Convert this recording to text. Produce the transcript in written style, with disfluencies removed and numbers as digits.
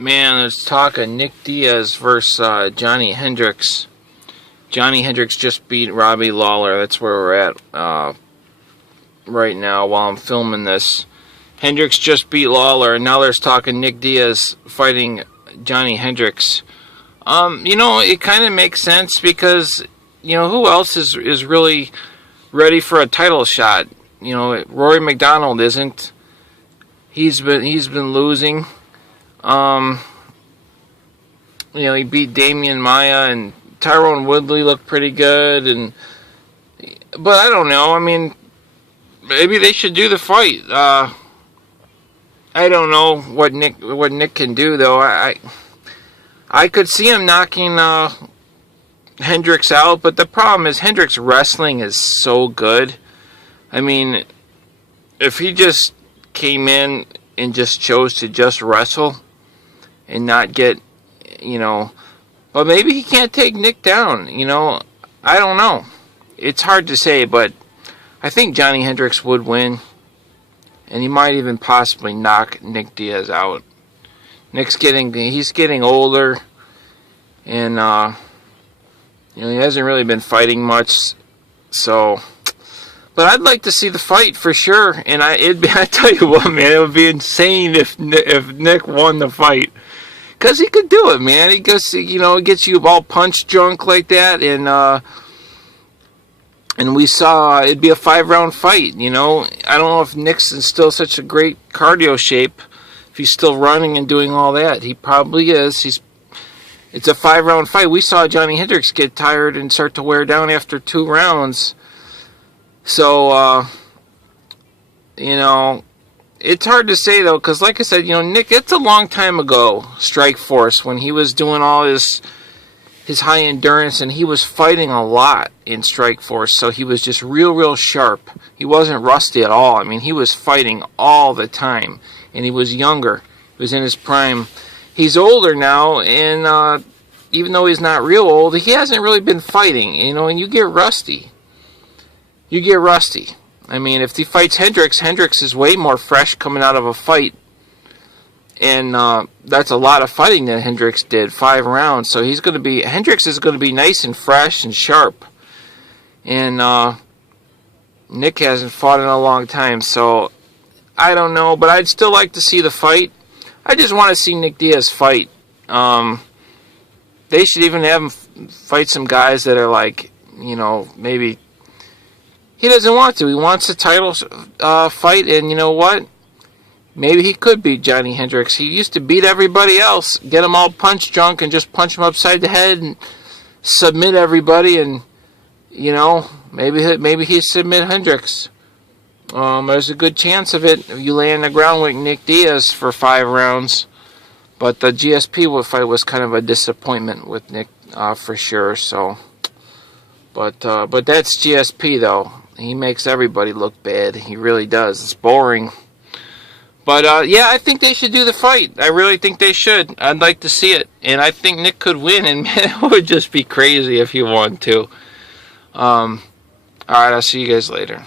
Man, there's talk of Nick Diaz versus Johny Hendricks. Johny Hendricks just beat Robbie Lawler. That's where we're at right now while I'm filming this. Hendricks just beat Lawler, and now there's talk of Nick Diaz fighting Johny Hendricks. It kind of makes sense because, who else is really ready for a title shot? Rory McDonald isn't. He's been losing. He beat Damian Maia, and Tyrone Woodley looked pretty good, but I don't know. I mean, maybe they should do the fight. I don't know what Nick can do though. I could see him knocking Hendricks out, but the problem is Hendricks' wrestling is so good. I mean, if he just came in and just chose to just wrestle and not get, but maybe he can't take Nick down, I don't know. It's hard to say, but I think Johny Hendricks would win, and he might even possibly knock Nick Diaz out. He's getting older, and he hasn't really been fighting much, so. But I'd like to see the fight for sure, and I tell you what, man, it would be insane if Nick won the fight, because he could do it, man. He gets you all punch drunk like that, and we saw it'd be a 5-round fight. I don't know if Nick's in still such a great cardio shape, if he's still running and doing all that. He probably is. It's a 5-round fight. We saw Johny Hendricks get tired and start to wear down after 2 rounds. So, it's hard to say, though, because like I said, Nick, it's a long time ago, Strikeforce, when he was doing all his high endurance, and he was fighting a lot in Strikeforce, so he was just real sharp. He wasn't rusty at all. I mean, he was fighting all the time, and he was younger. He was in his prime. He's older now, and even though he's not real old, he hasn't really been fighting, and you get rusty. I mean, if he fights Hendricks is way more fresh coming out of a fight. And that's a lot of fighting that Hendricks did, 5 rounds. So Hendricks is going to be nice and fresh and sharp. And Nick hasn't fought in a long time. So I don't know, but I'd still like to see the fight. I just want to see Nick Diaz fight. They should even have him fight some guys that are like, maybe. He doesn't want to. He wants a title fight, and you know what? Maybe he could beat Johny Hendricks. He used to beat everybody else, get them all punch drunk, and just punch them upside the head and submit everybody, and maybe he submit Hendricks. There's a good chance of it if you lay on the ground with Nick Diaz for 5 rounds. But the GSP fight was kind of a disappointment with Nick for sure. So, but that's GSP though. He makes everybody look bad. He really does. It's boring. But, yeah, I think they should do the fight. I really think they should. I'd like to see it. And I think Nick could win. And, man, it would just be crazy if he won, too. All right, I'll see you guys later.